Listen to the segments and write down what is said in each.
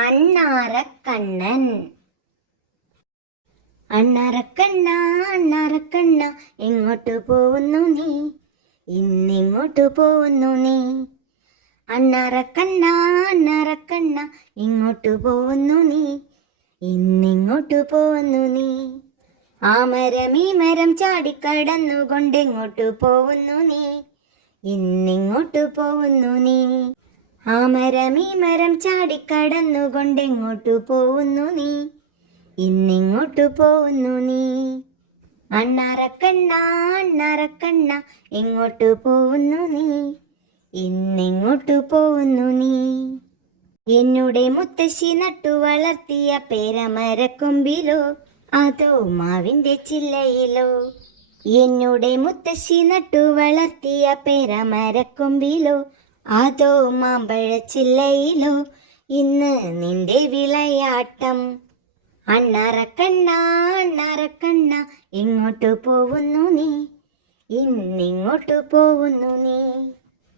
അണ്ണാറക്കണ്ണൻ അന്നാരക്കണ്ണ അന്നാരക്കണ്ണ എങ്ങോട്ട് പോകുന്നു നീ? ഇന്നിങ്ങോട്ട് പോകുന്നു നീ? അന്നാരക്കണ്ണ അന്നാരക്കണ്ണ ഇങ്ങോട്ട് പോകുന്നു നീ? ഇന്നിങ്ങോട്ട് പോകുന്നു നീ? ആ മരം ഈ മരം ചാടിക്കടന്നുകൊണ്ട് എങ്ങോട്ട് പോകുന്നു നീ? ഇന്നിങ്ങോട്ട് പോകുന്നു നീ? ആ മരം ഈ മരം ചാടിക്കടന്നുകൊണ്ട് എങ്ങോട്ട് പോകുന്നു നീ? ഇന്നിങ്ങോട്ടു പോവുന്നു നീ? അണ്ണാറക്കണ്ണ അണ്ണാറക്കണ്ണ എങ്ങോട്ട് പോവുന്നു നീ? ഇന്നിങ്ങോട്ട് പോവുന്നു നീ? എന്നുടെ മുത്തശ്ശി നട്ടു വളർത്തിയ പേരമരക്കൊമ്പിലോ അതോ മാവിന്റെ ചില്ലയിലോ? എന്നുടെ മുത്തശ്ശി നട്ടു വളർത്തിയ പേരമരക്കൊമ്പിലോ അതോ മാമ്പഴച്ചില്ലയിലോ ഇന്ന് നിന്റെ വിളയാട്ടം. അണ്ണറക്കണ്ണ അണ്ണറക്കണ്ണ എങ്ങോട്ട് പോവുന്നു നീ. ഇന്നിങ്ങോട്ടു പോവുന്നു നീ.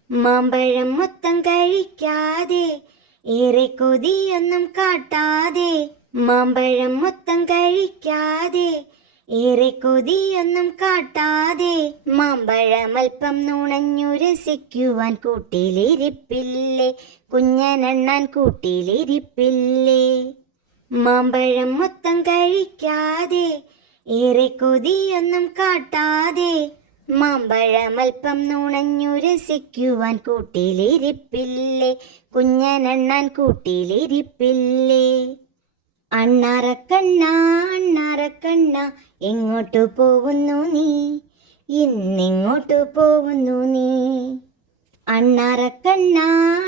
മാമ്പഴം മൊത്തം കഴിക്കാതെ ഏറെ കൊതിയൊന്നും കാട്ടാതെ മാമ്പഴം മൊത്തം കഴിക്കാതെ ഏറെ കൊതിയൊന്നും കാട്ടാതെ മാമ്പഴമൽപ്പം നുണഞ്ഞു രസിക്കുവാൻ കൂട്ടിലിരിപ്പില്ലേ? കുഞ്ഞനെണ്ണാൻ കൂട്ടിലിരിപ്പില്ലേ? മാമ്പഴം മൊത്തം കഴിക്കാതെ ഏറെ കൊതിയൊന്നും കാട്ടാതെ മാമ്പഴമൽപ്പം നുണഞ്ഞു രസിക്കുവാൻ കൂട്ടിലിരിപ്പില്ലേ? കുഞ്ഞനെണ്ണാൻ കൂട്ടിലിരിപ്പില്ലേ? അണ്ണാറക്കണ്ണ അണ്ണാറക്കണ്ണ എങ്ങോട്ട് പോകുന്നു നീ? ഇന്നിങ്ങോട്ട് പോകുന്നു നീ? അണ്ണാറക്കണ്ണ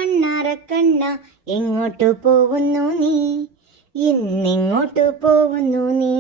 അണ്ണാറക്കണ്ണ എങ്ങോട്ട് പോകുന്നു നീ? ഇന്നിങ്ങോട്ട് പോകുന്നു നീ?